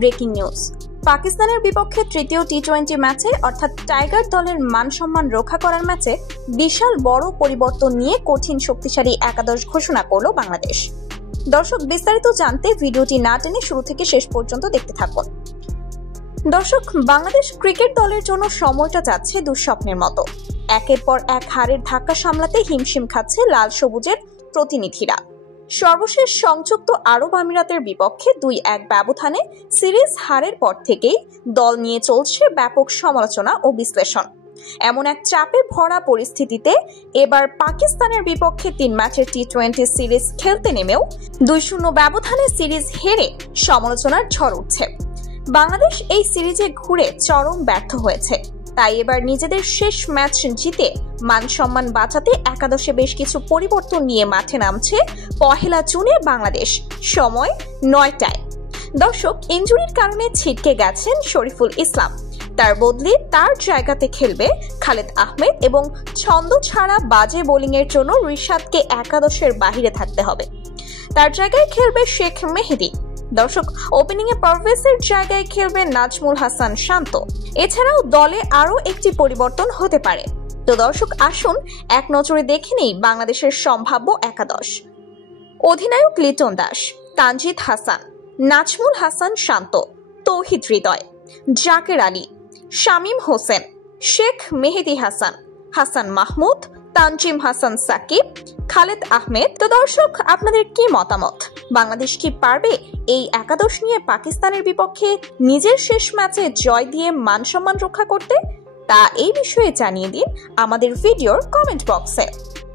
Breaking news. পাকিস্তানের বিপক্ষে তৃতীয় টি-20 ম্যাচে অর্থাৎ টাইগার দলের মান সম্মান রক্ষা করার ম্যাচে বিশাল বড় পরিবর্তন নিয়ে কঠিন শক্তিশালী একাদশ ঘোষণা করল বাংলাদেশ। দর্শক, বিস্তারিত জানতে ভিডিওটি না টেনে শুরু থেকে শেষ পর্যন্ত দেখতে থাকুন। দর্শক, বাংলাদেশ ক্রিকেট দলের জন্য সময়টা যাচ্ছে দুঃস্বপ্নের মতো। একের পর এক হারের ধাক্কা সামলাতে হিমশিম খাচ্ছে লাল সবুজের প্রতিনিধিরা। সর্বশেষ সংযুক্ত আরব আমিরাতের বিপক্ষে 2-1 ব্যবধানে সিরিজ হারের পর থেকেই দল নিয়ে চলছে ব্যাপক সমালোচনা ও বিশ্লেষণ। এমন এক চাপে ভরা পরিস্থিতিতে এবার পাকিস্তানের বিপক্ষে 3 ম্যাচের টি-20 সিরিজ খেলতে নেমেও 2-0 ব্যবধানে সিরিজ হেরে সমালোচনার ঝড় উঠছে। বাংলাদেশ এই সিরিজে ঘুরে চরম ব্যর্থ হয়েছে। তাই এবার নিজেদের শেষ ম্যাচ জিতে মান সম্মান বাঁচাতে একাদশে বেশ কিছু পরিবর্তন নিয়ে মাঠে নামছে 1 জুনে বাংলাদেশ, সময় 9টায়। দর্শক, ইনজুরির কারণে ছিটকে গেছেন শরীফুল ইসলাম। তার বদলে তার জায়গাতে খেলবে খালেদ আহমেদ এবং ছন্দ ছাড়া বাজে বোলিংয়ের জন্য রিশাদকে একাদশের বাহিরে থাকতে হবে। তার জায়গায় খেলবে শেখ মেহেদী। দর্শক, ওপেনিং এ পারভেজের জায়গায় খেলবে নাজমুল হাসান শান্ত। এছাড়াও দলে আরো একটি পরিবর্তন হতে পারে। তো দর্শক, আসুন এক নজরে দেখে নেই বাংলাদেশের সম্ভাব্য একাদশ। অধিনায়ক লিটন দাস, তানজিদ হাসান, নাজমুল হাসান শান্ত, তৌহিদ হৃদয়, জাকের আলী, শামীম হোসেন, শেখ মেহেদী হাসান, হাসান মাহমুদ, তানজিম হাসান সাকিব, খালেদ আহমেদ। তো দর্শক, আপনাদের কি মতামত? বাংলাদেশ কি পারবে এই একাদশ নিয়ে পাকিস্তানের বিপক্ষে নিজের শেষ ম্যাচে জয় দিয়ে মান সম্মান রক্ষা করতে? তা এই বিষয়ে জানিয়ে দিন আমাদের ভিডিওর কমেন্ট বক্সে।